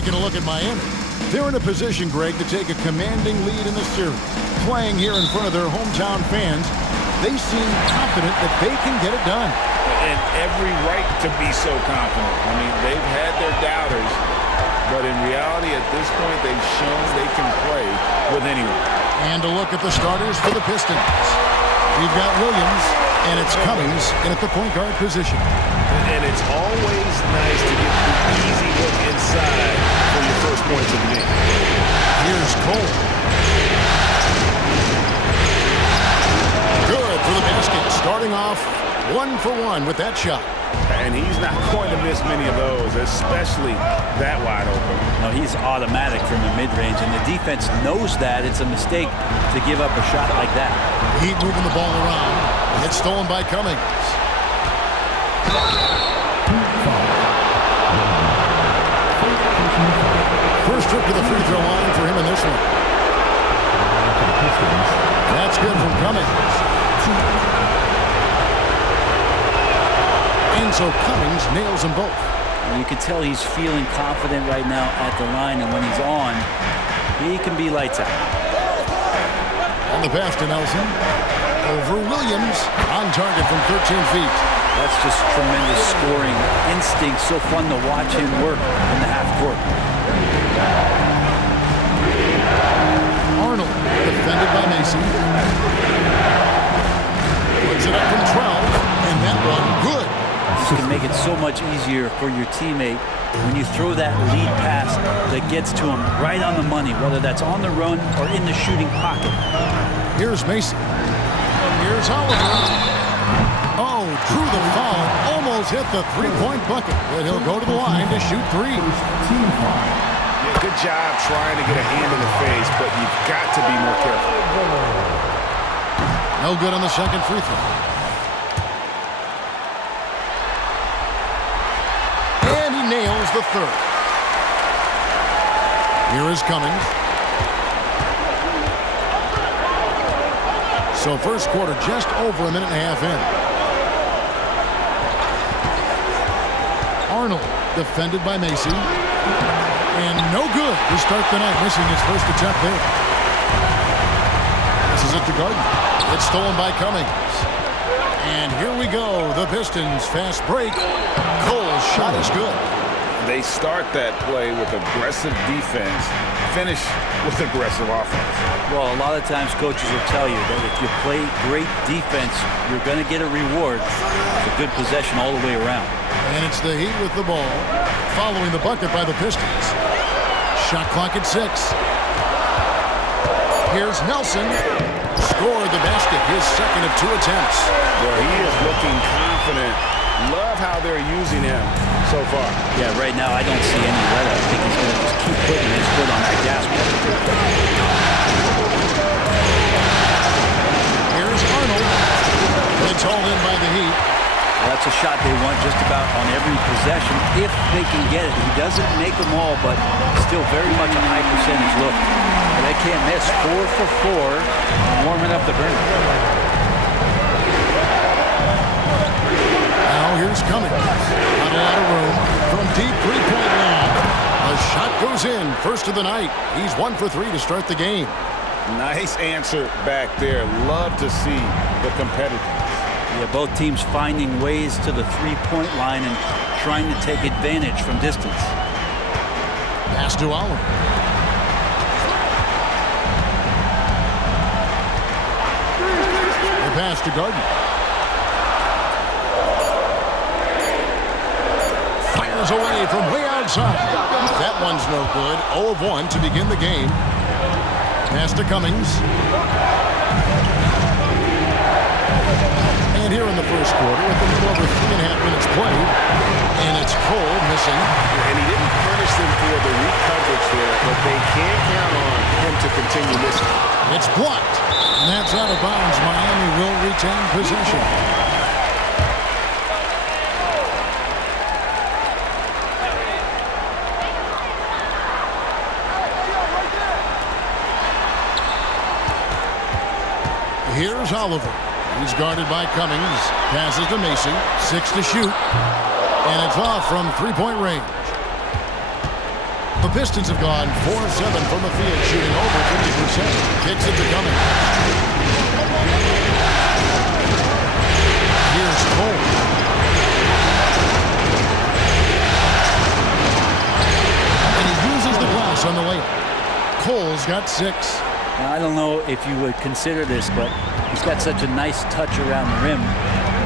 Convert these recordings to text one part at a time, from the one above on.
taking a look at Miami. They're in a position, Greg, to take a commanding lead in the series. Playing here in front of their hometown fans, they seem confident that they can get it done. And every right to be so confident. I mean, they've had their doubters, but in reality, at this point, they've shown they can play with anyone. And a look at the starters for the Pistons. We've got Williams, and it's Cummings in at the point guard position. And it's always nice to get the easy look inside for your first points of the game. Here's Cole. Good for the basket. Starting off 1-for-1 with that shot. And he's not going to miss many of those, especially that wide open. No, he's automatic from the mid-range, and the defense knows that it's a mistake to give up a shot like that. Heat moving the ball around. It's stolen by Cummings. First trip to the free throw line for him in this one. That's good from Cummings. And so Cummings nails them both. You can tell he's feeling confident right now at the line, and when he's on, he can be lights out. On the pass to Nelson. Over Williams. On target from 13 feet. That's just tremendous scoring instinct. So fun to watch him work in the half court. Arnold, defended by Mason. Puts it up from 12, and that one good. You can make it so much easier for your teammate when you throw that lead pass that gets to him right on the money, whether that's on the run or in the shooting pocket. Here's Mason. Here's Oliver. Oh, drew the foul. Almost hit the three-point bucket. But he'll go to the line to shoot three. Yeah, good job trying to get a hand in the face, but you've got to be more careful. No good on the second free throw. And he nails the third. Here is Cummings. So first quarter just over a minute and a half in. Arnold defended by Macy. And no good to start the night, missing his first attempt there. This is it to Gardner. It's stolen by Cummings. And here we go. The Pistons fast break. Cole's shot is good. They start that play with aggressive defense, finish with aggressive offense. Well, a lot of times coaches will tell you that if you play great defense, you're going to get a reward. It's a good possession all the way around. And it's the Heat with the ball, following the bucket by the Pistons. Shot clock at 6. Here's Nelson. Scored the basket, his second of 2 attempts. Well, he is looking confident. Love how they're using him so far. Yeah, right now I don't see any let up. I think he's going to just keep putting his foot on that gas pedal. Here's Arnold. It's all in by the Heat. Well, that's a shot they want just about on every possession if they can get it. He doesn't make them all, but still very much a high percentage look. And they can't miss. 4 for 4, warming up the burner. Now here's Cummings. Not a lot of room from deep three-point line. A shot goes in. First of the night. He's 1 for 3 to start the game. Nice answer back there. Love to see the competitiveness. Yeah, both teams finding ways to the three-point line and trying to take advantage from distance. Pass to Oliver. The pass to Gardner. Fires away from way outside. That one's no good. 0 of 1 to begin the game. Pass to Cummings. And here in the first quarter, with a little over 3.5 minutes played, and it's Cole missing. And he didn't punish them for the weak coverage there, but they can't count on him to continue missing. It's blocked, and that's out of bounds. Miami will retain possession. Here's Oliver. He's guarded by Cummings. Passes to Macy. 6 to shoot. And it's off from three-point range. The The Pistons have gone 4-7 from the field, shooting over 50%. Kicks it to Cummings. Here's Cole. And he uses the glass on the layup. Cole's got 6. Now, I don't know if you would consider this, but he's got such a nice touch around the rim.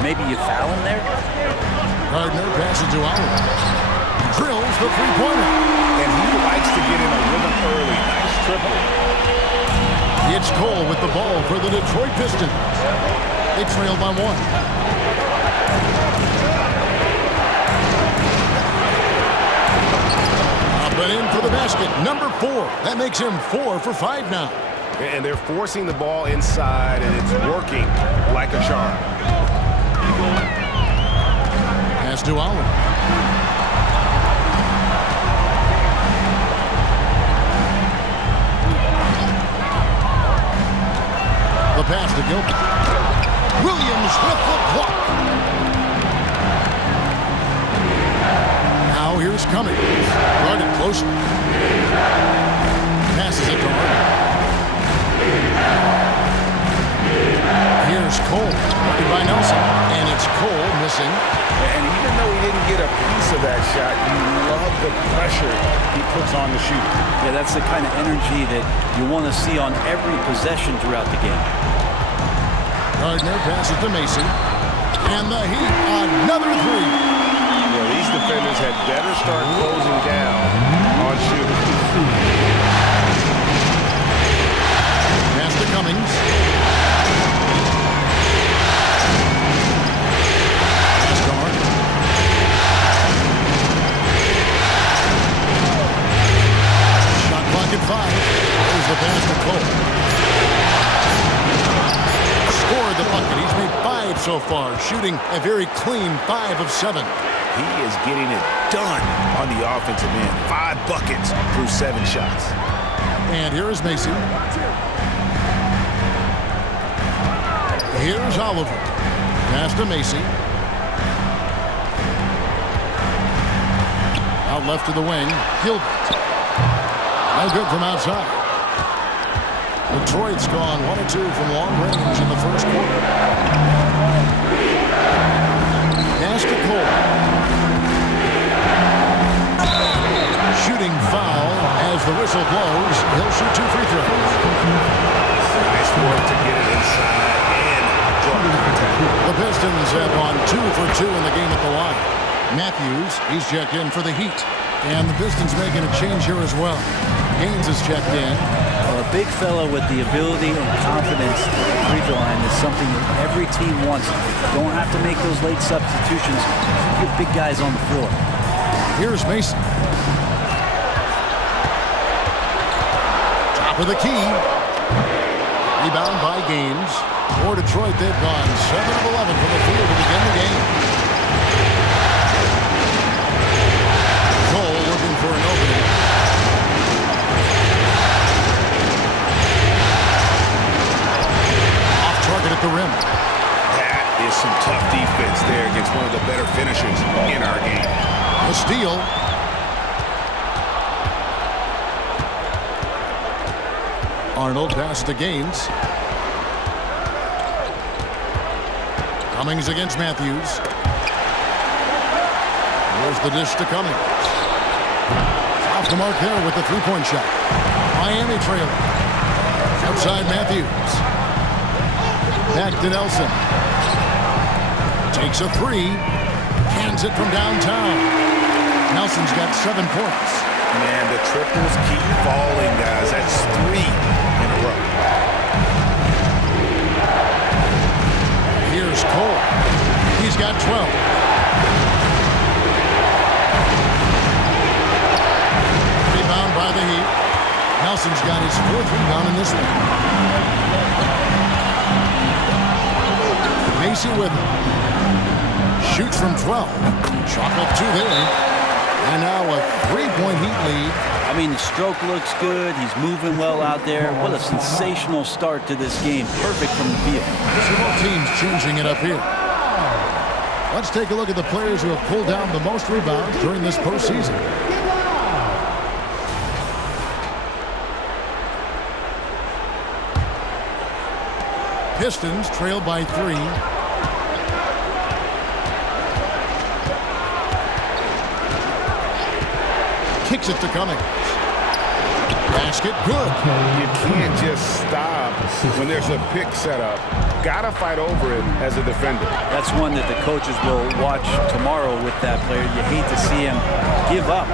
Maybe you foul him there? Gardner passes to Oliver. Drills the three-pointer. And he likes to get in a rhythm early. Nice triple. It's Cole with the ball for the Detroit Pistons. They trail by 1. Up and in for the basket. Number 4. That makes him 4 for 5 now. And they're forcing the ball inside, and it's working like a charm. Pass to Oliver. The pass to Gilbert. Williams with the block. Now here's Cummings. Guarded closely. Passes it to Harden. Here's Cole. Guarded by Nelson. And it's Cole missing. And even though he didn't get a piece of that shot, you love the pressure he puts on the shooter. Yeah, that's the kind of energy that you want to see on every possession throughout the game. Gardner passes to Mason. And the Heat, another 3. Yeah, these defenders had better start closing down on shooters. Pass to Cummings. Pass to Harden. Shot clock at 5. There's the pass to Cole. Scored the bucket. He's made 5 so far, shooting a very clean 5 of 7. He is getting it done on the offensive end. 5 buckets through 7 shots. And here is Macy. Here's Oliver. Pass to Macy. Out left to the wing. Gilbert. No good from outside. Detroit's gone 1 of 2 from long range in the first quarter. Pass to Cole. Shooting foul as the whistle blows. He'll shoot 2 free throws. Nice work to get it inside and draw contact. The Pistons have gone 2 for 2 in the game at the line. Matthews, he's checked in for the Heat. And the Pistons making a change here as well. Gaines is checked in. Well, a big fella with the ability and confidence at the free throw line is something that every team wants. You don't have to make those late substitutions. Keep your big guys on the floor. Here's Mason. Top of the key. Rebound by Gaines. For Detroit, they've gone 7 of 11 from the field to begin the game. Cole looking for an opening. Off target at the rim. That is some tough defense there against one of the better finishers in our game. The steal. Arnold passes to Gaines. Cummings against Matthews. There's the dish to Cummings. Off the mark there with the three-point shot. Miami trailing. Outside Matthews. Back to Nelson. Takes a 3. Hands it from downtown. Nelson's got 7 points. Man, the triples keep falling, guys. That's 3 in a row. Here's Cole. He's got 12. Rebound by the Heat. Nelson's got his 4th rebound in this one. Macy with him. Shoots from 12. Chalk up 2 there. And now a 3-point Heat lead. I mean, the stroke looks good. He's moving well out there. What a sensational start to this game. Perfect from the field. So both teams changing it up here. Let's take a look at the players who have pulled down the most rebounds during this postseason. Pistons trail by 3. Kicks it to Cummings. Basket good. You can't just stop when there's a pick set up. Gotta fight over it as a defender. That's one that the coaches will watch tomorrow with that player. You hate to see him give up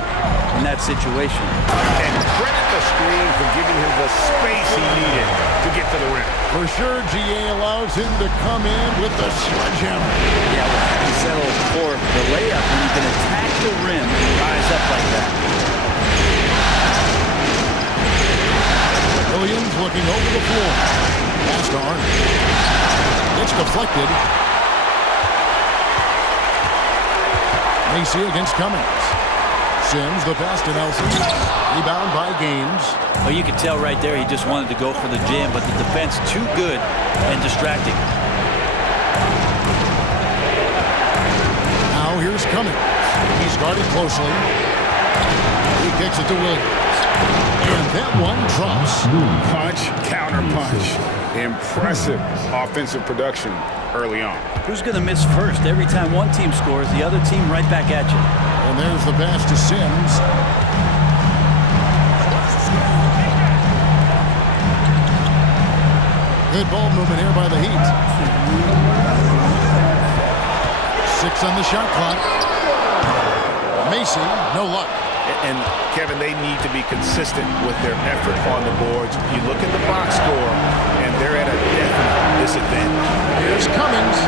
in that situation. And credit the screen for giving him the space he needed to get to the rim. For sure, GA allows him to come in with the sledgehammer. Yeah, well, he settled for the layup when you can attack the rim and rise up like that. Williams looking over the floor. Pass to Arnold. It's deflected. Macy against Cummings. Sims, the pass to Nelson. Rebound by Gaines. Well, you could tell right there he just wanted to go for the jam, but the defense too good and distracting. Now here's Cummings. He's guarded closely. He kicks it to Williams. And that one drops. Punch, counter punch. Impressive offensive production early on. Who's going to miss first? Every time one team scores, the other team right back at you. And there's the pass to Sims. Good ball movement here by the Heat. 6 on the shot clock. Macy, no luck. And, Kevin, they need to be consistent with their effort on the boards. You look at the box score, and they're at a definite disadvantage. Here's Cummings.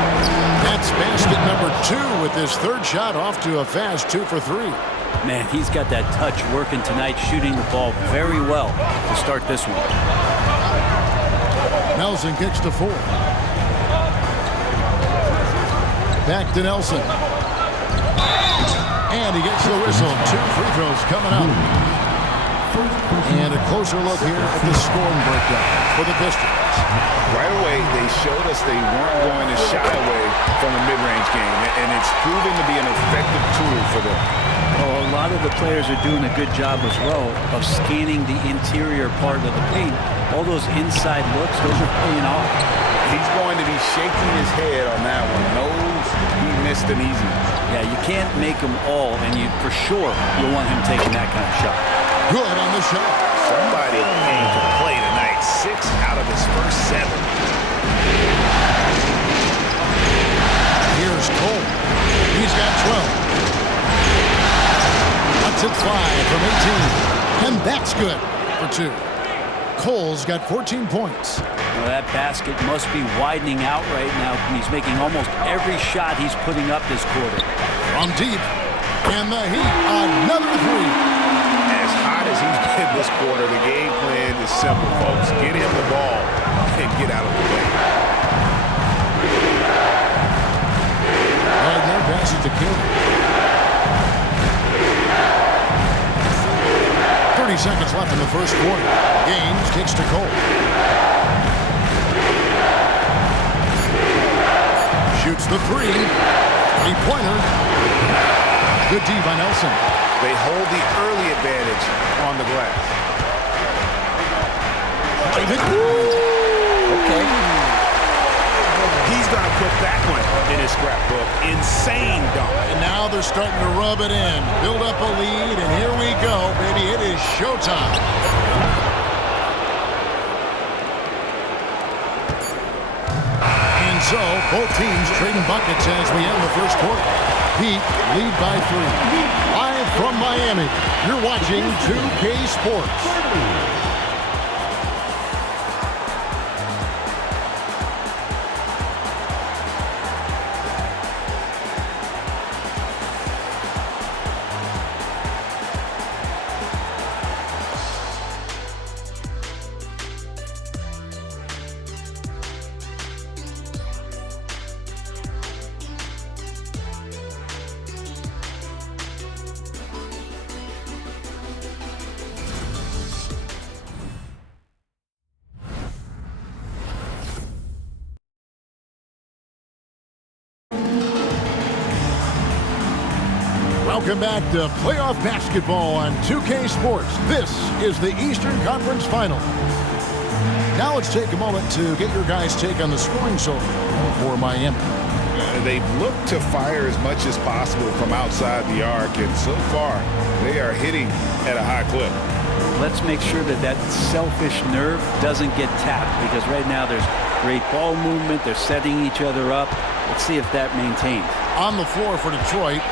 That's basket number 2 with his third shot off to a fast 2 for 3. Man, he's got that touch working tonight, shooting the ball very well to start this one. Nelson kicks to 4. Back to Nelson. And he gets the whistle. 2 free throws coming up. And a closer look here at the scoring breakdown for the Pistons. Right away, they showed us they weren't going to shy away from the mid-range game, and it's proven to be an effective tool for them. Oh, a lot of the players are doing a good job as well of scanning the interior part of the paint. All those inside looks, those are paying off. He's going to be shaking his head on that one. Knows he missed an easy one. Yeah, you can't make them all, and you for sure you'll want him taking that kind of shot. Good on the shot. Somebody came to play tonight. 6 out of his first 7. Here's Cole. He's got 12. Cuts it 5 from 18. And that's good for 2. Cole's got 14 points. Well, that basket must be widening out right now. He's making almost every shot he's putting up this quarter. From deep. And the Heat, another 3. As hot as he's been this quarter, the game plan is simple, folks. Get him the ball and get out of the way. Wagner passes to King. 30 seconds left in the first quarter. Gaines kicks to Cole. Shoots the 3. 3-pointer. Good D by Nelson. They hold the early advantage on the glass. Okay. He's going to put that one in his scrapbook. Insane dunk. And now they're starting to rub it in. Build up a lead, and here we go, baby. It is showtime. And so, both teams trading buckets as we end the first quarter. Heat lead by 3. Live from Miami, you're watching 2K Sports. Welcome back to playoff basketball on 2K Sports. This is the Eastern Conference Final. Now let's take a moment to get your guys' take on the scoring so far for Miami. They've looked to fire as much as possible from outside the arc, and so far they are hitting at a high clip. Let's make sure that that selfish nerve doesn't get tapped, because right now there's great ball movement. They're setting each other up. Let's see if that maintains. On the floor for Detroit,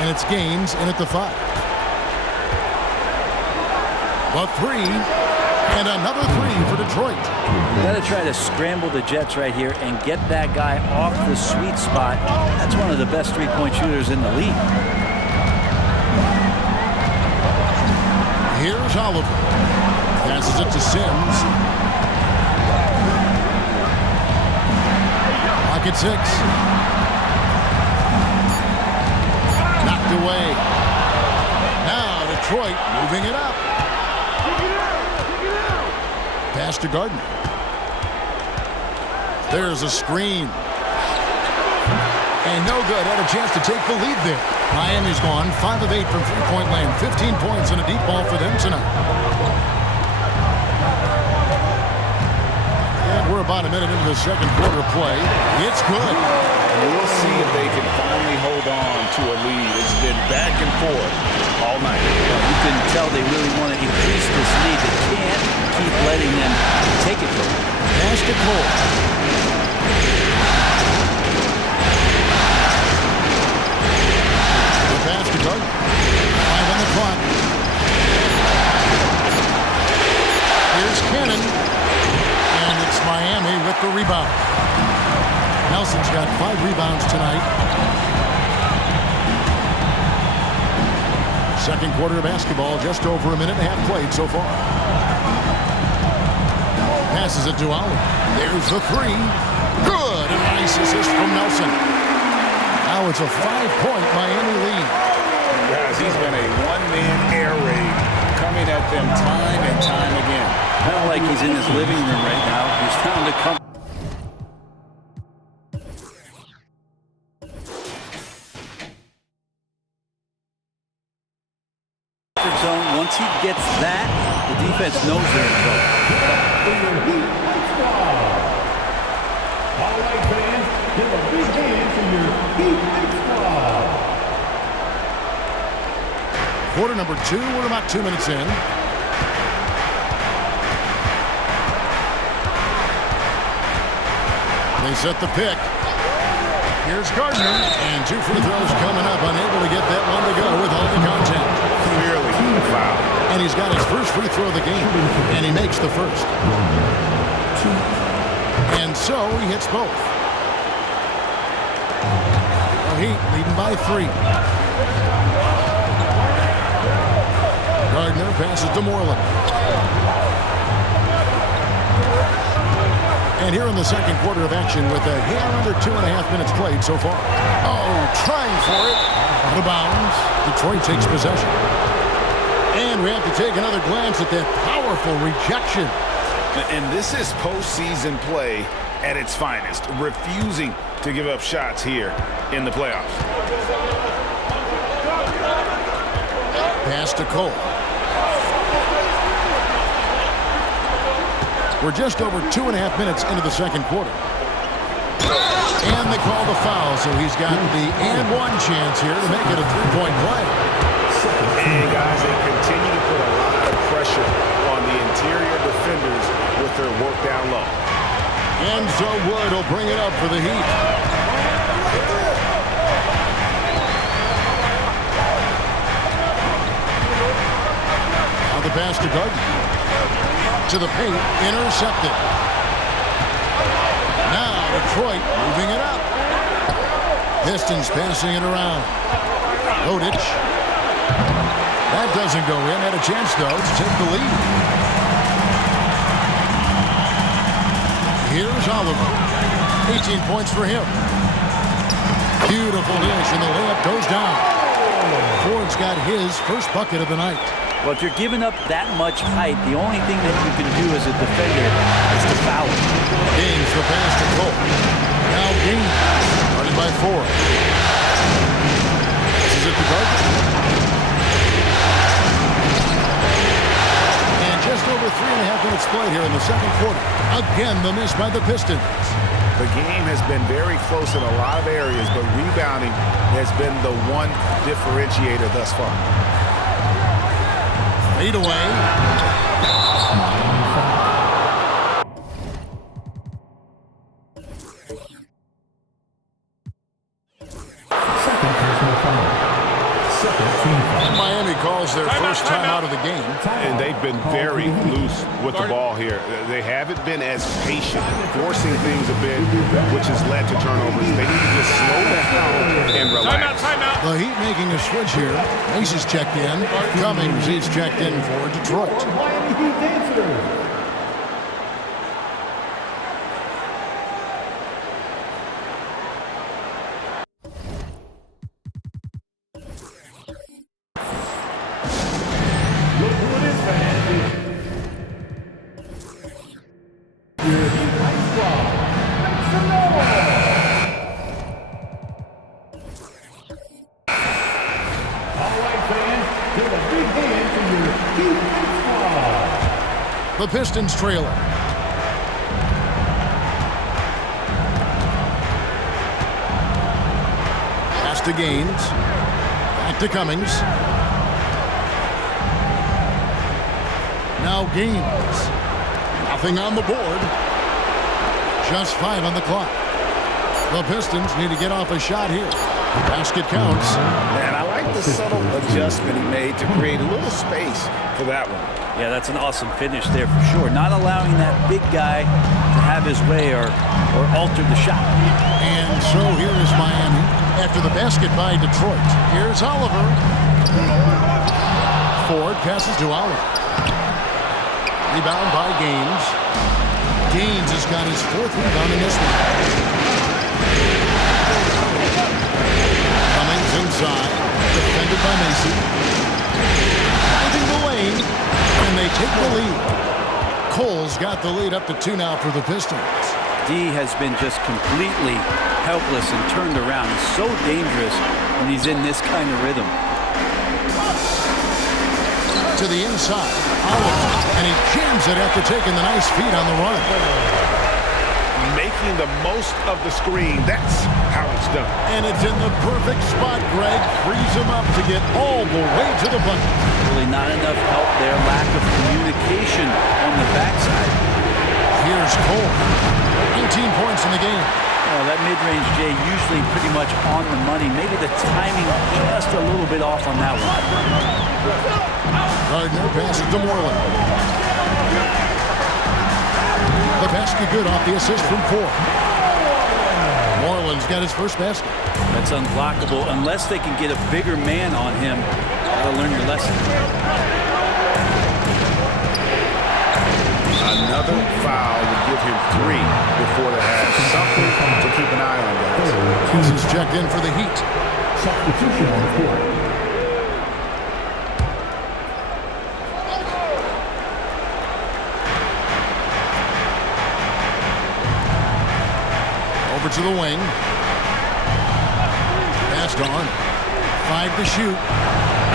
and it's Gaines in at the 5. The 3, and another 3 for Detroit. You got to try to scramble the Jets right here and get that guy off the sweet spot. That's one of the best three-point shooters in the league. Here's Oliver. Passes it to Sims. Pocket 6. Knocked away. Now Detroit moving it up. Pass to Gardner. There's a screen. And no good. Had a chance to take the lead there. Miami's gone 5 of 8 from three-point land. 15 points and a deep ball for them tonight. And we're about a minute into the second quarter play. It's good. We'll see if they can finally hold on to a lead. It's been back and forth all night. Well, you can tell they really want to increase this lead. They can't keep letting them take it from them. Pass to Cole. The pass to Gardner. 5 on the clock. Here's Cannon. And it's Miami with the rebound. Nelson's got 5 rebounds tonight. Second quarter of basketball, just over a minute and a half played so far. Passes it to Allen. There's the 3. Good. And a nice assist from Nelson. Now it's a 5-point Miami lead. Guys, he's been a one-man air raid coming at them time and time again. Kind of like he's in his living room right now. He's found a comfort zone. Once he gets that, the defense knows they're in trouble. All right, fans, give a big hand to your Heat Squad. Quarter number 2. We're about 2 minutes in. They set the pick. Here's Gardner. And 2 free throws coming up. Unable to get that one to go with all the contact. Clearly a foul. And he's got his first free throw of the game. And he makes the first. And so he hits both. The Heat leading by 3. Gardner passes to Moreland. And here in the second quarter of action with a hair under 2.5 minutes played so far. Oh, trying for it. Out of bounds. Detroit takes possession. And we have to take another glance at that powerful rejection. And this is postseason play at its finest, refusing to give up shots here in the playoffs. Pass to Cole. We're just over 2.5 minutes into the second quarter. And they call the foul, so he's got the and one chance here to make it a 3-point play. And guys, they continue to put a lot of pressure on the interior defenders with their work down low. Enzo Wood will bring it up for the Heat. Now the pass to Gardner. To the paint, intercepted. Now Detroit moving it up. Pistons passing it around. Rodic. That doesn't go in. Had a chance, though, to take the lead. Here's Oliver. 18 points for him. Beautiful dish, and the layup goes down. Ford's got his first bucket of the night. Well, if you're giving up that much height, the only thing that you can do as a defender is to foul it. Gaines the pass to Cole. Now Gaines, running by 4. This is it to Gardner. And just Just over 3.5 minutes played here in the second quarter. Again, the miss by the Pistons. The game has been very close in a lot of areas, but rebounding has been the one differentiator thus far. Fade away. And Miami calls their first time out of the game. And they've been very loose with the ball here. They haven't been as patient, forcing things a bit, which has led to turnovers. They need to just slow down and relax. Timeout. The Heat making a switch here. Macy's checked in. Cummings is checked in for Detroit. Miami Heat dancers. The Pistons trailer. Pass to Gaines. Back to Cummings. Now Gaines. Nothing on the board. Just 5 on the clock. The Pistons need to get off a shot here. Basket counts. And I like the subtle adjustment he made to create a little space for that one. Yeah, that's an awesome finish there for sure. Not allowing that big guy to have his way or alter the shot. And so here is Miami after the basket by Detroit. Here's Oliver. Ford passes to Oliver. Rebound by Gaines. Gaines has got his 4th rebound in this one. Cummings inside. Defended by Macy. Finding the lane. And they take the lead. Cole's got the lead up to 2 now for the Pistons. D has been just completely helpless and turned around. He's so dangerous when he's in this kind of rhythm. To the inside. Oliver. And he jams it after taking the nice feed on the run. Making the most of the screen. That's how it's done. And it's in the perfect spot, Greg. Frees him up to get all the way to the bucket. Really not enough help there. Lack of communication on the backside. Here's Cole. 19 points in the game. Oh, that mid-range, Jay, usually pretty much on the money. Maybe the timing just a little bit off on that one. Gardner passes to Moreland. The basket good off the assist from 4. Moreland's got his first basket. That's unblockable unless they can get a bigger man on him. Gotta learn your lesson. Another foul would give him 3 before the half. Something to keep an eye on, guys. Cousins checked in for the Heat. Substitution on the court. Over to the wing. Passed on. 5 to shoot.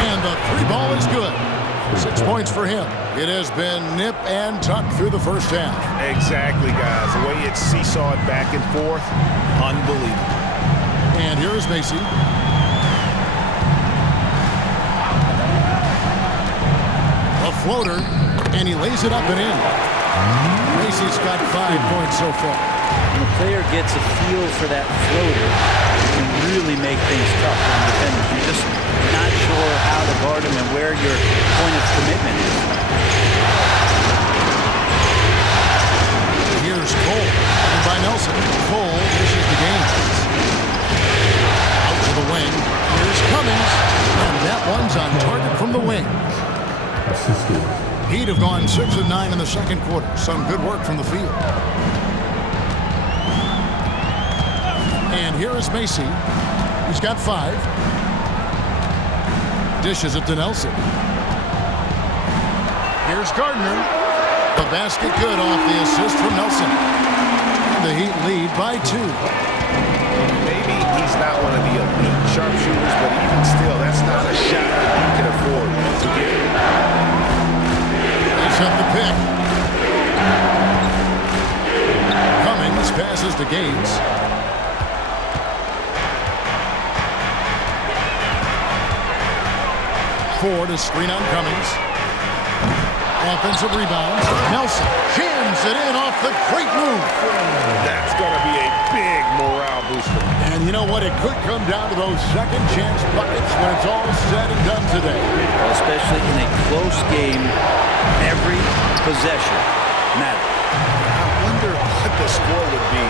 And the 3 ball is good. 6 points for him. It has been nip and tuck through the first half. Exactly, guys. The way it's seesawed back and forth, unbelievable. And here is Macy. A floater, and he lays it up and in. Macy's got 5 points so far. When the player gets a feel for that floater, it can really make things tough on defenders. You're just not sure how to guard him and where your point of commitment is. Here's Cole, covered by Nelson. Cole dishes the Gaines. Out to the wing. Here's Cummings, and that one's on target from the wing. Heat have gone 6 of 9 in the second quarter. Some good work from the field. And here is Macy. He's got 5. Dishes it to Nelson. Here's Gardner. The basket good off the assist from Nelson. The Heat lead by 2. Maybe he's not one of the elite sharpshooters, but even still, that's not a shot that you can afford to get. He's Set the pick. Cummings passes to Gaines. Ford is screen on Cummings. Offensive rebound. Nelson jams it in off the great move. That's going to be a big morale booster. And you know what? It could come down to those second chance buckets when it's all said and done today. Well, especially in a close game, every possession matters. I wonder what the score would be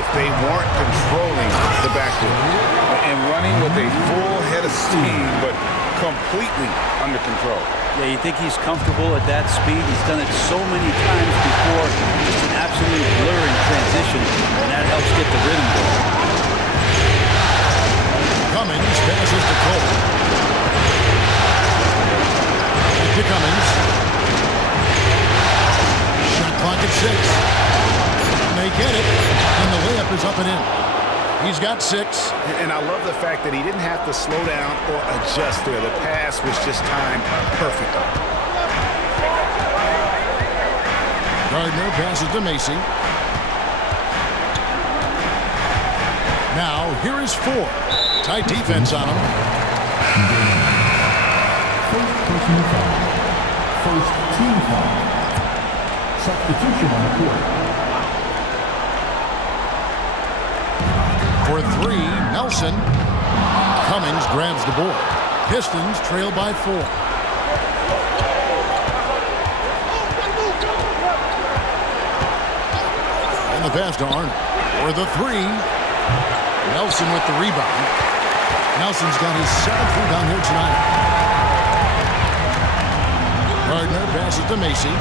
if they weren't controlling the backcourt And running with a full head of steam, but completely under control. Yeah, you think he's comfortable at that speed? He's done it so many times before. Just an absolute blur in transition, and that helps get the rhythm going. Cummings passes to Cole. Back to Cummings. Shot clock at 6. And they get it, and the layup is up and in. He's got 6. And I love the fact that he didn't have to slow down or adjust there. The pass was just timed perfectly. Gardner passes to Macy. Now, here is Ford. Tight defense on him. First personal foul. First team foul. Substitution on the court. For 3, Nelson. Cummings grabs the board. Pistons trail by 4. And the pass to Arnold. For the 3. Nelson with the rebound. Nelson's got his 7th rebound here tonight. Gardner passes to Macy.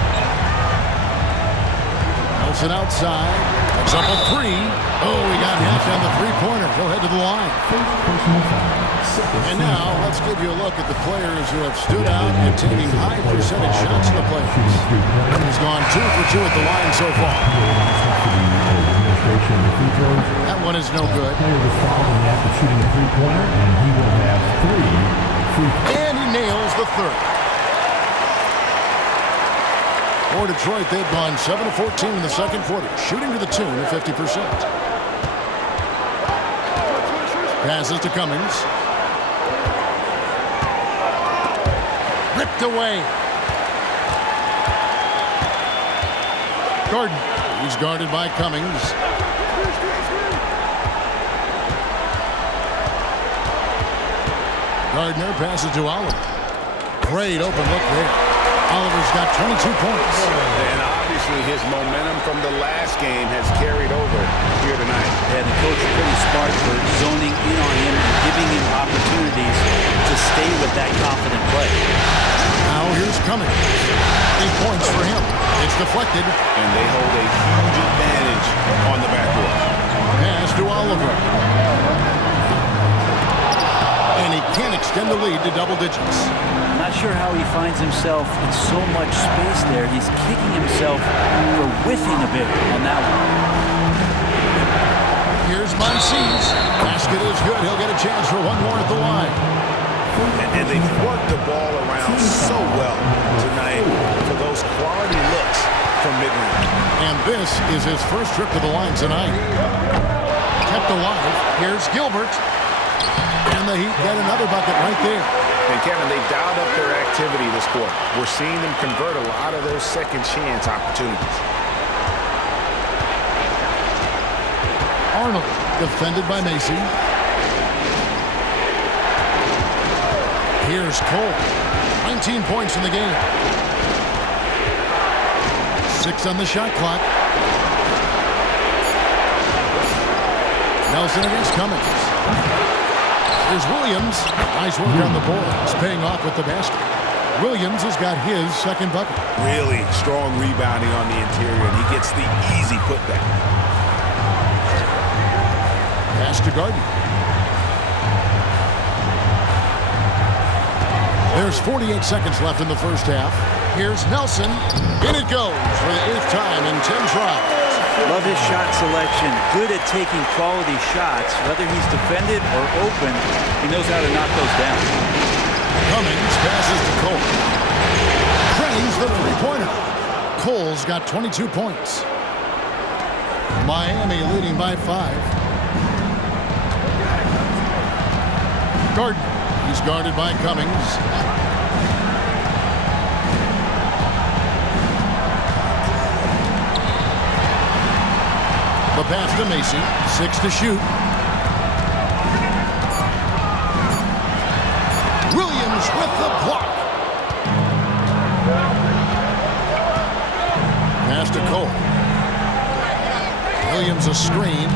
Nelson outside. That's up a 3. Oh, he got hit on the three-pointer. He'll head to the line. First personal foul. And now, let's give you a look at the players who have stood out and taking high percentage shots in the playoffs. He's gone 2 for 2 at the line so far. That one is no good. Player was fouled in the act of shooting a three-pointer, and he will have 3 free throws. And he nails the 3rd. For Detroit, they've gone 7 of 14 in the second quarter, shooting to the tune of 50%. Passes to Cummings. Ripped away. Gordon. He's guarded by Cummings. Gardner passes to Oliver. Great open look there. Oliver's got 22 points. And obviously his momentum from the last game has carried over here tonight. Yeah, the coach is pretty smart for zoning in on him and giving him opportunities to stay with that confident play. Now here's Cummings. 8 points for him. It's deflected. And they hold a huge advantage on the backcourt. Pass to Oliver. And he can't extend the lead to double digits. Not sure how he finds himself in so much space there. He's kicking himself for whiffing a bit on that one. Here's Monsees. Basket is good. He'll get a chance for one more at the line. And they've worked the ball around so well tonight for those quality looks from mid-range. And this is his first trip to the line tonight. Kept alive. Here's Gilbert. And the Heat get another bucket right there. And Kevin, they dialed up their activity this quarter. We're seeing them convert a lot of those second chance opportunities. Arnold defended by Macy. Here's Cole. 19 points in the game. 6 on the shot clock. Nelson against Cummings. Here's Williams. Nice work on the board. It's paying off with the basket. Williams has got his second bucket. Really strong rebounding on the interior, and he gets the easy putback. Pass to Gardner. There's 48 seconds left in the first half. Here's Nelson. In it goes for the 8th time in 10 tries. Love his shot selection. Good at taking quality shots. Whether he's defended or open, he knows how to knock those down. Cummings passes to Cole. drains the three-pointer. Cole's got 22 points. Miami leading by 5. Gardner. He's guarded by Cummings. The pass to Macy. 6 to shoot. Williams with the block. Pass to Cole. Williams a screen.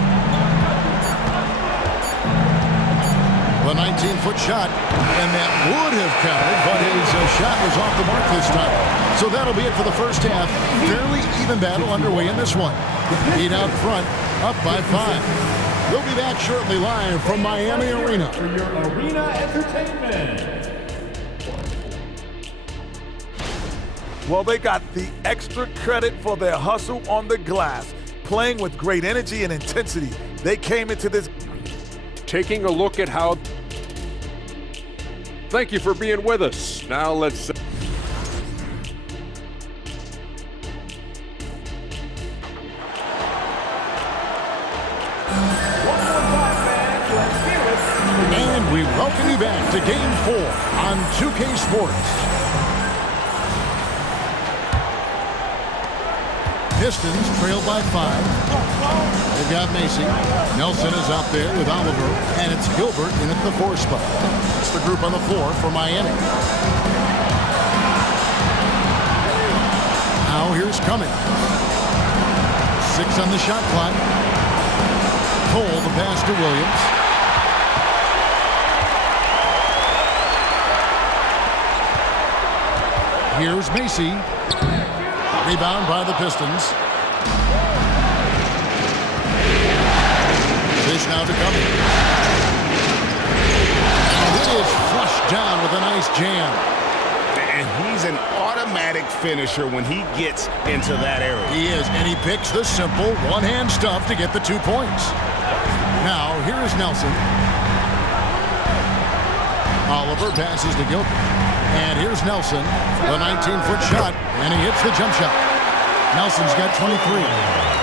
The 19-foot shot, and that would have counted, but his shot was off the mark this time. So that'll be it for the first half. Fairly even battle underway in this one. Heat out front, up by 5. We'll be back shortly live from Miami Arena. For your arena entertainment. Well, they got the extra credit for their hustle on the glass, playing with great energy and intensity. They came into this. Taking a look at how. Thank you for being with us. Now let's. And we welcome you back to Game 4 on 2K Sports. Pistons trail by 5. They've got Macy. Nelson is out there with Oliver, and it's Gilbert in at the 4 spot. It's the group on the floor for Miami. Now here's Cummings. 6 on the shot clock. Cole the pass to Williams. Here's Macy. Rebound by the Pistons. Dish now to Cummings. And it is flushed down with a nice jam. And he's an automatic finisher when he gets into that area. He is, and he picks the simple one-hand stuff to get the 2 points. Now, here is Nelson. Oliver passes to Gilbert. And here's Nelson, the 19-foot shot, and he hits the jump shot. Nelson's got 23.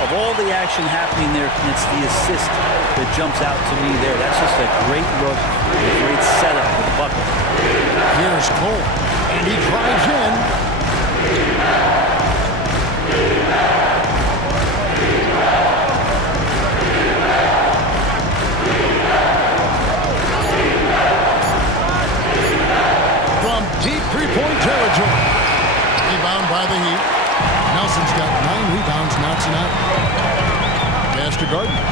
Of all the action happening there, it's the assist that jumps out to me there. That's just a great look, a great setup for the bucket. Here's Cole, and he drives in. From deep three-point territory. Rebound by the Heat. Nelson's got 9 rebounds now tonight. Pass to Gardner.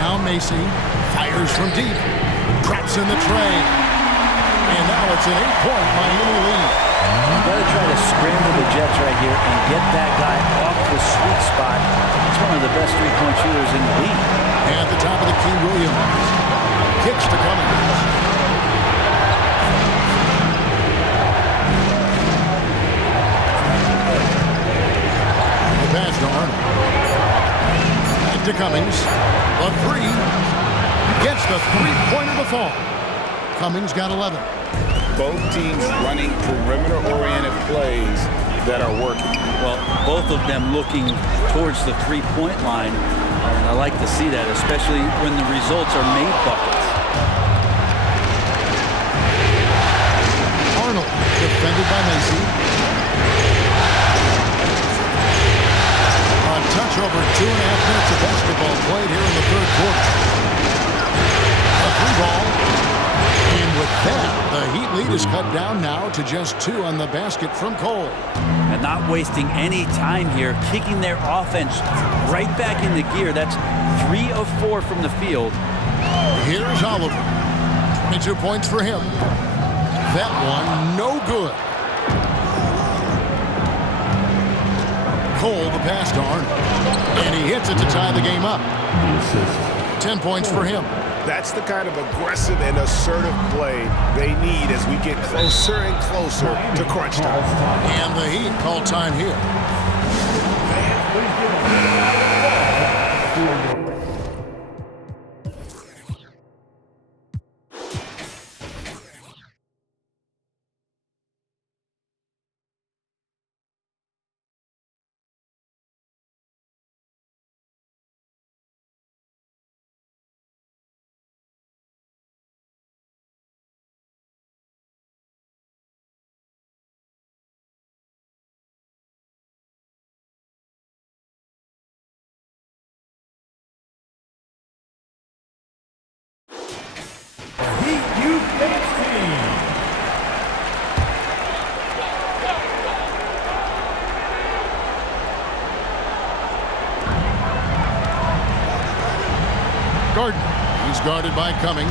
Now Macy fires from deep. Drops in the tray. And now it's an 8-point Miami lead. You've got to try to scramble the Jets right here and get that guy off the sweet spot. He's one of the best three-point shooters in the league. And at the top of the key, Williams. Kicks to Cummings. The pass to Arnold. Back to Cummings. The 3. Gets the three-pointer to fall. Cummings got 11. Both teams running perimeter-oriented plays that are working. Well, both of them looking towards the three-point line. And I like to see that, especially when the results are made buckets. Arnold, defended by Macy. A touch over 2.5 minutes of basketball played here in the third quarter. A 3-ball. And with that, the Heat lead is cut down now to just 2 on the basket from Cole. And not wasting any time here, kicking their offense right back into gear. That's 3 of 4 from the field. Here's Oliver. 22 points for him. That one, no good. Cole, the pass to Arnold. And he hits it to tie the game up. 10 points for him. That's the kind of aggressive and assertive play they need as we get closer and closer to crunch time. And the Heat call time here. Gardner. He's guarded by Cummings.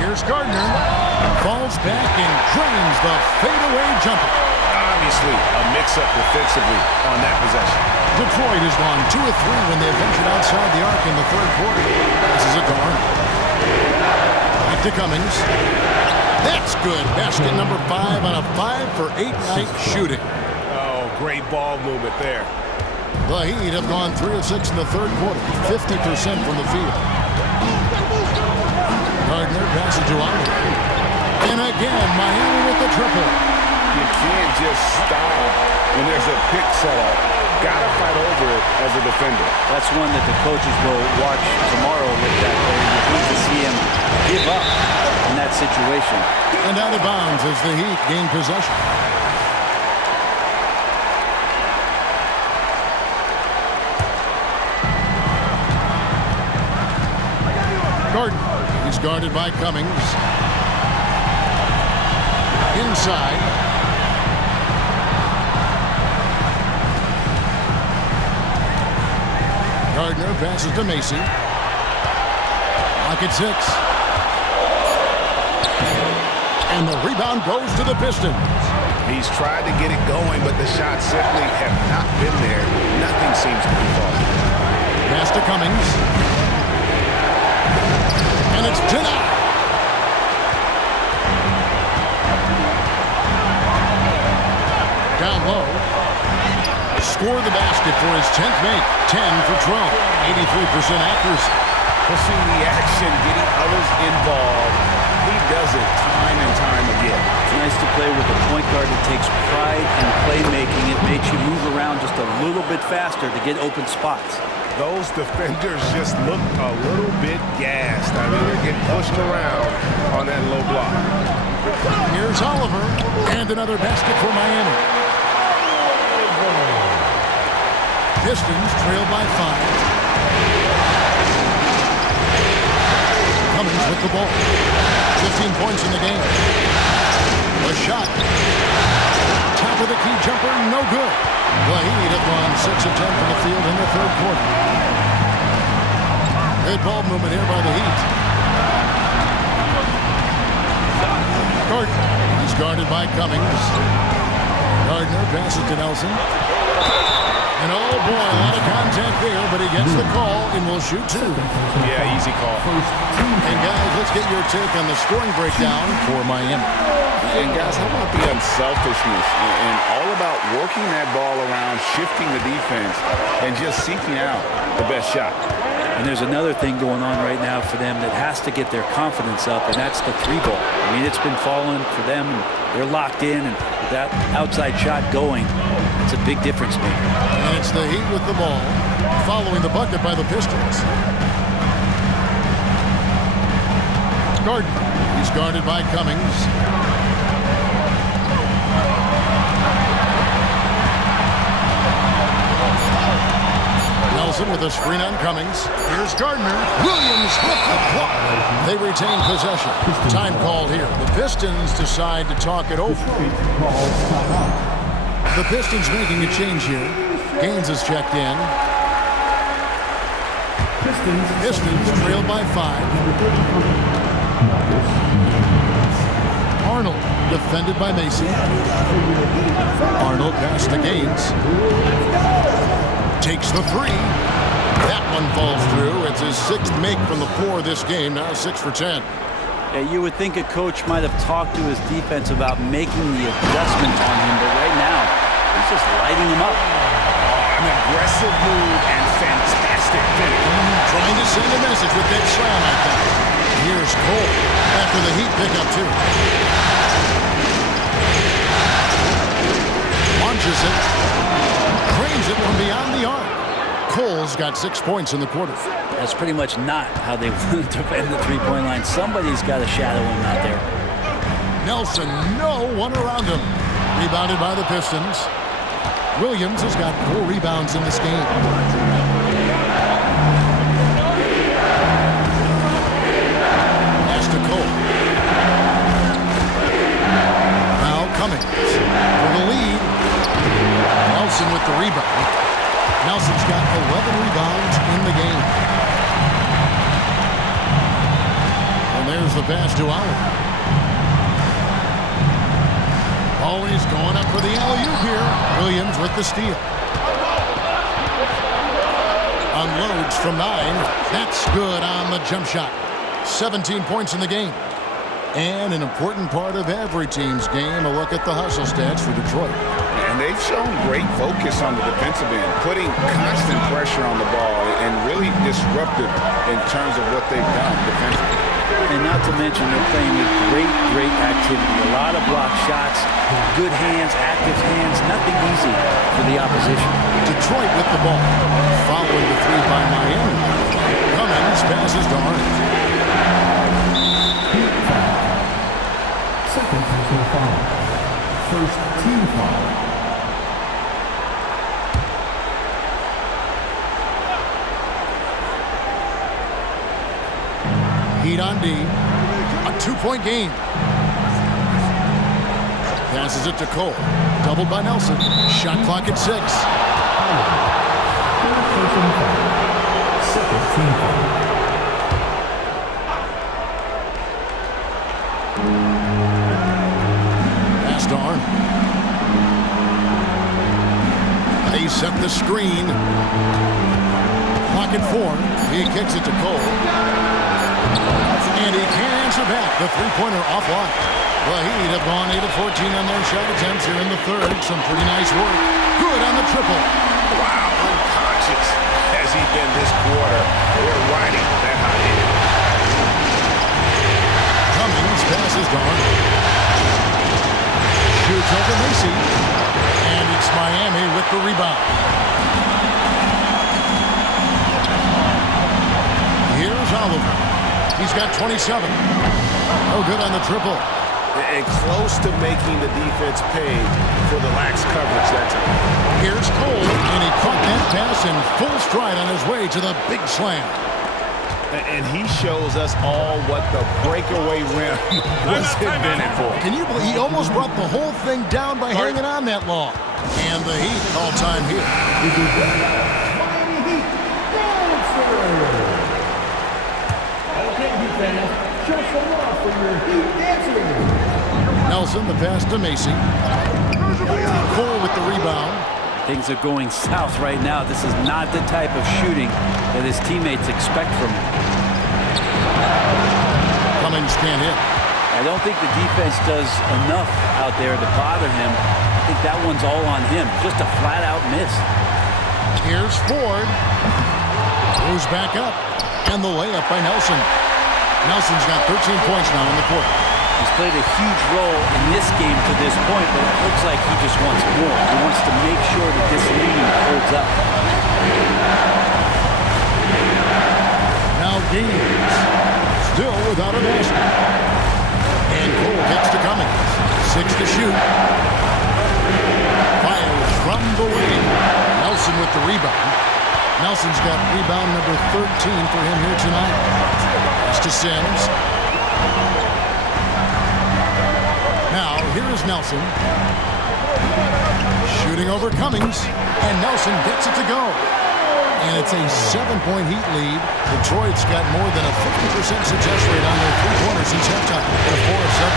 Here's Gardner. Falls back and drains the fadeaway jumper. Obviously, a mix-up defensively on that possession. Detroit has gone 2 of 3 when they've ventured outside the arc in the third quarter. This is a Garner. Back to Cummings. That's good. Basket number 5 on a 5-for-8 night shooting. Oh, great ball movement there. The Heat have gone 3 of 6 in the third quarter, 50% from the field. Gardner passes to Oliver. And again, Miami with the triple. You can't just stop when there's a pick set up. Gotta fight over it as a defender. That's one that the coaches will watch tomorrow with that player. You hate to see him give up in that situation. And out of bounds as the Heat gain possession. Gardner. He's guarded by Cummings. Inside. Gardner passes to Macy. Lock at 6. And the rebound goes to the Pistons. He's tried to get it going, but the shots simply have not been there. Nothing seems to be falling. Pass to Cummings. And it's denied. Down low. Score the basket for his 10th make. 10 for 12. 83% accuracy. Pushing the action, getting others involved. He does it time and time again. It's nice to play with a point guard that takes pride in playmaking. It makes you move around just a little bit faster to get open spots. Those defenders just look a little bit gassed. I mean, they're getting pushed around on that low block. Here's Oliver. And another basket for Miami. Pistons trail by 5. Cummings with the ball. 15 points in the game. A shot. Top of the key jumper, no good. The Heat have gone 6 of 10 from the field in the third quarter. Good ball movement here by the Heat. Gardner. He's guarded by Cummings. Gardner passes to Nelson. And oh boy, a lot of contact there, but he gets the call and will shoot 2. Yeah, easy call. And guys, let's get your take on the scoring breakdown for Miami. And guys, how about the unselfishness and all about working that ball around, shifting the defense, and just seeking out the best shot. And there's another thing going on right now for them that has to get their confidence up, and that's the 3-ball. I mean, it's been falling for them, and they're locked in, and with that outside shot going, it's a big difference maker. And it's the Heat with the ball, following the bucket by the Pistons. Gardner. He's guarded by Cummings. Nelson with a screen on Cummings. Here's Gardner. Williams with the block. They retain possession. Time called here. The Pistons decide to talk it over. The Pistons making a change here. Gaines is checked in. Pistons trailed by 5. Arnold defended by Macy. Arnold pass to Gaines. Takes the 3. That one falls through. It's his 6th make from the 4 this game. Now 6 for 10. Yeah, you would think a coach might have talked to his defense about making the adjustment on him, but right now, he's just lighting him up. An aggressive move and fantastic finish. Trying to send a message with that slam, I think. Here's Cole after the Heat pick up 2. Launches it. Cranes it from beyond the arc. Cole's got 6 points in the quarter. That's pretty much not how they want to defend the three-point line. Somebody's got to shadow him out there. Nelson, no one around him. Rebounded by the Pistons. Williams has got 4 rebounds in this game. Pass to Cole. Cummings for the lead. Nelson with the rebound. Nelson's got 11 rebounds in the game. And there's the pass to Allen. Always going up for the alley-oop here. Williams with the steal. Unloads from 9. That's good on the jump shot. 17 points in the game. And an important part of every team's game, a look at the hustle stats for Detroit. And they've shown great focus on the defensive end, putting constant pressure on the ball and really disruptive in terms of what they've done defensively. And not to mention they're playing with great activity. A lot of block shots, good hands, active hands, nothing easy for the opposition. Detroit with the ball. Following the three by Miami. Cummings passes to Arnold. Second personal foul. First team foul. Heat on D. A 2-point game. Passes it to Cole. Doubled by Nelson. Shot clock at 6. Third personal foul. Second team foul. Pass to Arnold. They set the screen. Clock at 4. He kicks it to Cole. And he can't answer back. The three-pointer offline. The Heat have gone 8 of 14 on their shot attempts here in the third. Some pretty nice work. Good on the triple. Wow, unconscious has he been this quarter. They're riding that hot end. Cummings passes to Arnold. Shoots over Macy. And it's Miami with the rebound. Here's Oliver. He's got 27. Oh, good on the triple. And close to making the defense pay for the lax coverage that time. Here's Cole, and he caught that pass in full stride on his way to the big slam. And he shows us all what the breakaway rim was invented for. Can you believe he almost brought the whole thing down by hanging on that long? And the Heat call time here. Miami Heat dancer. Okay, Heat fans, show some love for your Heat dancing. Nelson, the pass to Macy. Cole with the rebound. Things are going south right now. This is not the type of shooting that his teammates expect from him. Cummings can't hit. I don't think the defense does enough out there to bother him. I think that one's all on him. Just a flat-out miss. Here's Ford. Goes back up. And the layup by Nelson. Nelson's got 13 points now in the court. He's played a huge role in this game to this point, but it looks like he just wants more. He wants to make sure that this lead holds up. Now Gaines, still without a basket. And Cole gets to Cummings. 6 to shoot. Fires from the wing. Nelson with the rebound. Nelson's got rebound number 13 for him here tonight. It's to Sims. Now, here is Nelson. Shooting over Cummings. And Nelson gets it to go. And it's a 7-point Heat lead. Detroit's got more than a 50% success rate on their three-pointers since halftime. They're 4 of 7.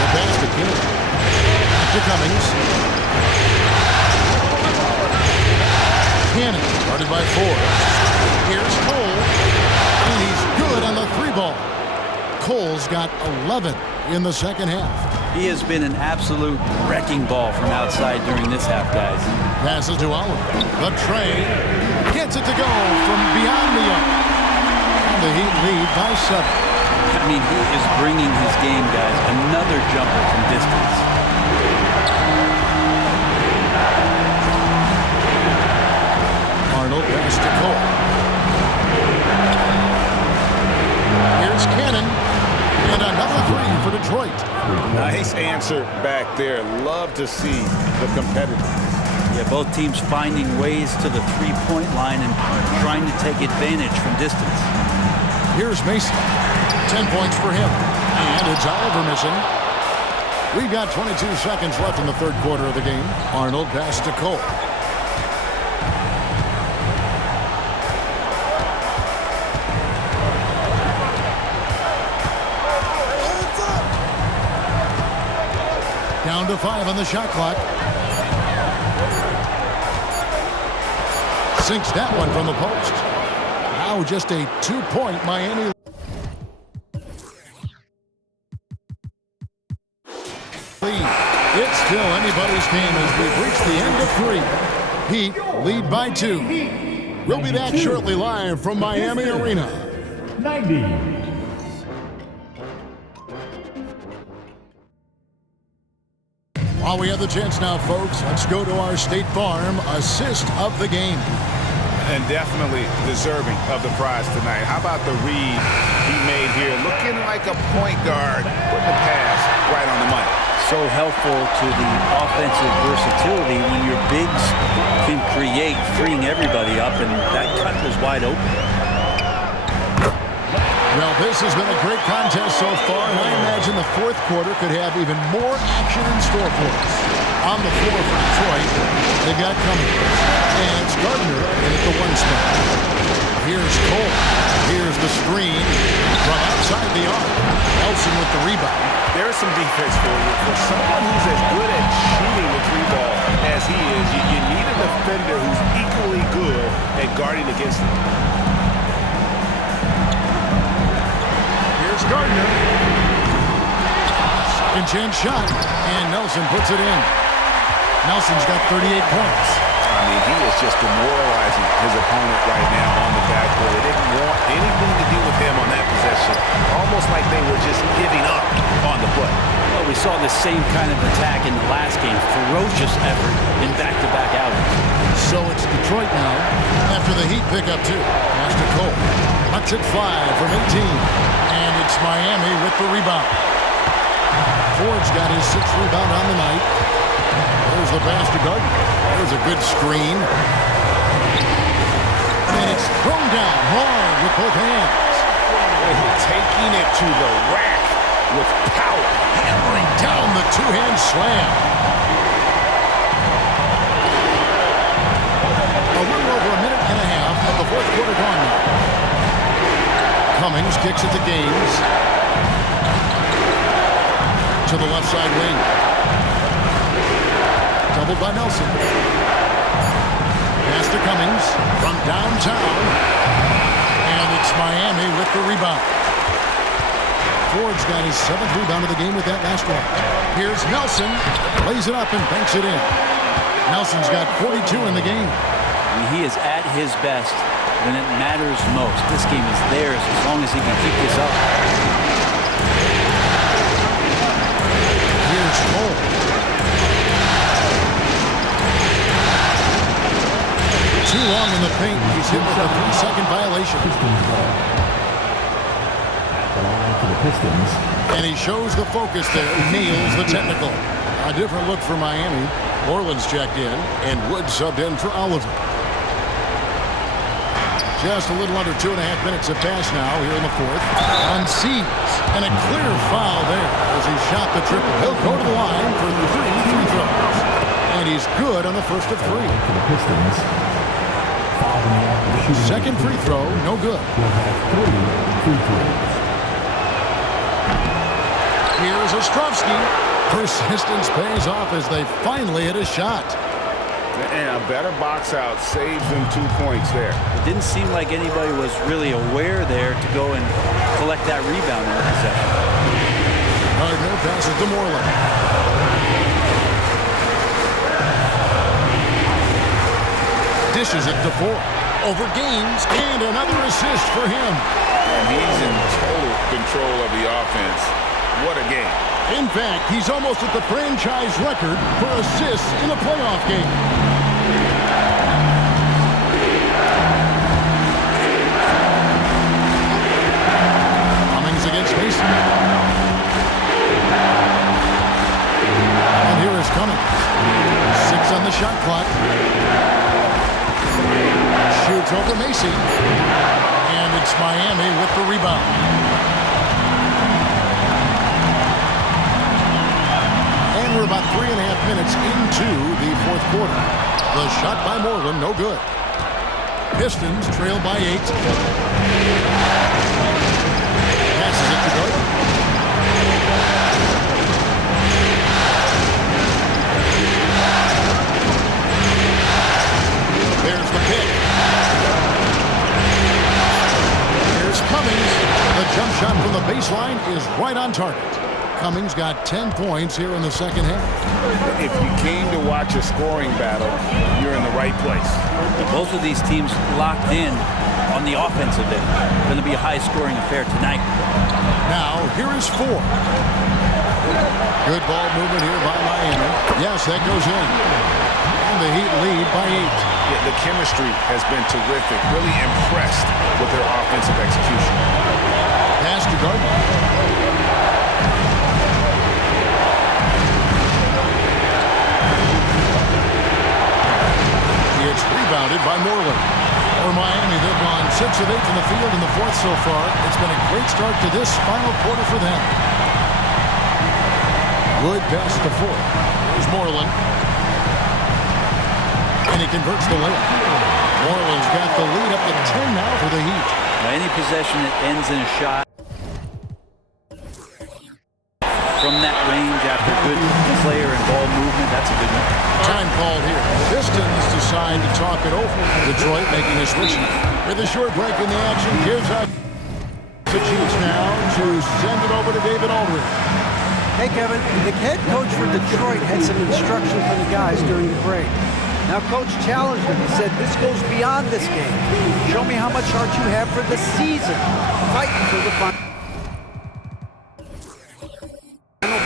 The pass to King. To Cummings. Cannon started by 4. Here's Cole. And he's good on the 3-ball. Cole's got 11 in the second half. He has been an absolute wrecking ball from outside during this half, guys. Passes to Oliver. The tray. Gets it to go from beyond the arc. And the Heat lead by 7. I mean, he is bringing his game, guys. Another jumper from distance. Arnold pass to Cole. Here's Cannon. And another 3 for Detroit. Nice answer back there. Love to see the competitiveness. Yeah, both teams finding ways to the three-point line and trying to take advantage from distance. Here's Mason. 10 points for him. And it's Oliver missing. We've got 22 seconds left in the third quarter of the game. Arnold passes to Cole. Down to 5 on the shot clock. Sinks that one from the post. Now just a 2-point Miami. It's still anybody's game as we've reached the end of 3. Heat lead by 2. We'll be back shortly live from Miami Arena. 90. While we have the chance now, folks, let's go to our State Farm assist of the game. And definitely deserving of the prize tonight. How about the read he made here? Looking like a point guard, putting the pass right on the money. So helpful to the offensive versatility when your bigs can create, freeing everybody up, and that cut was wide open. Well, this has been a great contest so far, and I imagine the fourth quarter could have even more action in store for us. On the floor for Detroit, they've got Cummings, and it's Gardner in at the 1 spot. Here's Cole. Here's the screen from outside the arc. Nelson with the rebound. There's some defense for you. For someone who's as good at shooting the 3-ball as he is, you need a defender who's equally good at guarding against him. Here's Gardner. Second chance shot, and Nelson puts it in. Nelson's got 38 points. I mean, he is just demoralizing his opponent right now on the backboard. They didn't want anything to do with him on that possession. Almost like they were just giving up on the play. Well, we saw the same kind of attack in the last game. Ferocious effort in back-to-back outings. So it's Detroit now after the Heat pick up 2. Pass to Cole. Lets it fly from 18. And it's Miami with the rebound. Ford's got his 6th rebound on the night. There's the pass to Gardner. There's a good screen. And it's thrown down hard with both hands. Taking it to the rack with power. Hammering down the 2-hand slam. A little over a minute and a half of the fourth quarter gone now. Cummings kicks at the Gaines. To the left side wing. Doubled by Nelson. Pass to Cummings from downtown. And it's Miami with the rebound. Ford's got his 7th rebound of the game with that last one. Here's Nelson. Lays it up and banks it in. Nelson's got 42 in the game. He is at his best when it matters most. This game is theirs as long as he can keep this up. Here's Cole. Too long in the paint. He's hit with a 3-second violation. At the line for the Pistons. And he shows the focus there. Nails the technical. A different look for Miami. Orland's checked in, and Wood subbed in for Oliver. Just a little under 2.5 minutes have passed now here in the fourth. On Seeds, and a clear foul there as he shot the triple. He'll go to the line for 3 free throws. And he's good on the first of 3. For the Pistons. Second free throw, no good. Will have 3 free throws. Here's Ostrovsky. Persistence pays off as they finally hit a shot. And a better box out saves them 2 points there. It didn't seem like anybody was really aware there to go and collect that rebound in the possession. Gardner passes to Moreland. Dishes it to Ford. Over Gaines, and another assist for him. And he's in total control of the offense. What a game. In fact, he's almost at the franchise record for assists in a playoff game. Cummings against Mason. And here is Cummings. 6 on the shot clock. Shoots over Macy. And it's Miami with the rebound. And we're about 3.5 minutes into the fourth quarter. The shot by Moreland, no good. Pistons trail by 8. Passes it to Gardner. There's the pick. Here's Cummings. The jump shot from the baseline is right on target. Cummings got 10 points here in the second half. If you came to watch a scoring battle, you're in the right place. Both of these teams locked in on the offensive end. Going to be a high-scoring affair tonight. Now, here is 4. Good ball movement here by Miami. Yes, that goes in. And the Heat lead by 8. Yeah, the chemistry has been terrific. Really impressed with their offensive execution. Pass to Gardner. It's rebounded by Moreland. For Miami, they've gone 6 of 8 from the field in the fourth so far. It's been a great start to this final quarter for them. Good pass to Ford. Here's Moreland. And he converts the layup. Moreland's got the lead up to 10 now for the Heat. Now, any possession that ends in a shot from that range after good player and ball movement, that's a good one. Time called here. Pistons decide to talk it over. Detroit making a switch with a short break in the action. Gives out the Chiefs now to send it over to David Aldridge. Hey, Kevin, the head coach for Detroit had some instruction for the guys during the break. Now, Coach challenged him. He said, this goes beyond this game. Show me how much heart you have for the season. Fight until the final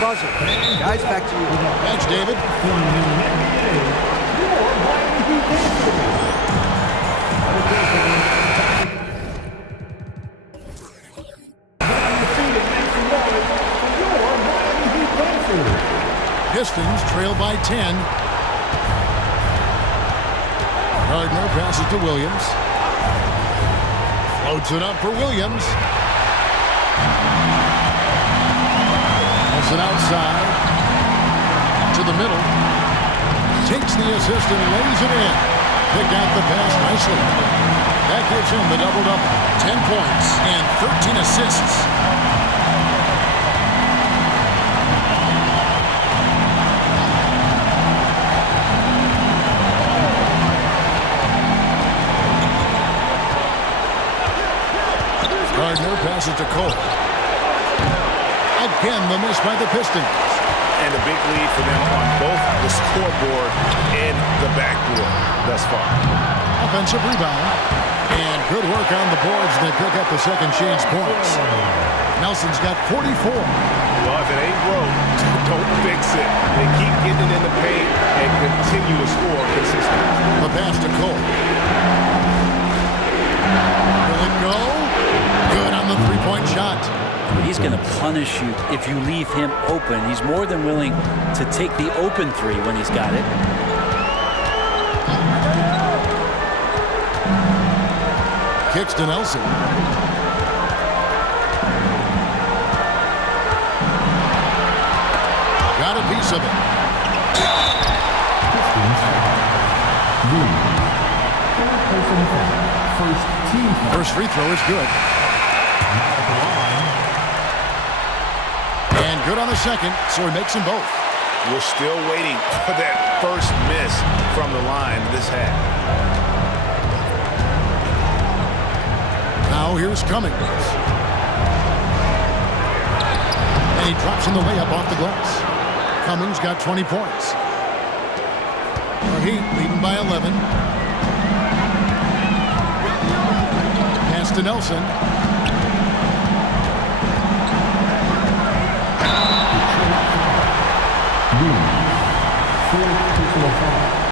buzzer. Guys, back to you. Thanks, David. Pistons trail by 10. Gardner passes to Williams. Floats it up for Williams. It's an outside to the middle. Takes the assist and lays it in. Picked out the pass nicely. That gives him the double-double. 10 points and 13 assists. Gardner passes to Cole. Again, the miss by the Pistons. And a big lead for them on both the scoreboard and the backboard thus far. Offensive rebound. And good work on the boards. They pick up the second chance points. Nelson's got 44. Well, if it ain't broke, don't fix it. They keep getting it in the paint and continue to score consistently. The pass to Cole. Will it go? Good on the three-point shot. He's going to punish you if you leave him open. He's more than willing to take the open three when he's got it. Kicks to Nelson. Got a piece of it. First free throw is good. And good on the second, so he makes them both. We're still waiting for that first miss from the line this half. Now here's Cummings. And he drops in the layup off the glass. Cummings got 20 points. The Heat leading by 11. Pass to Nelson.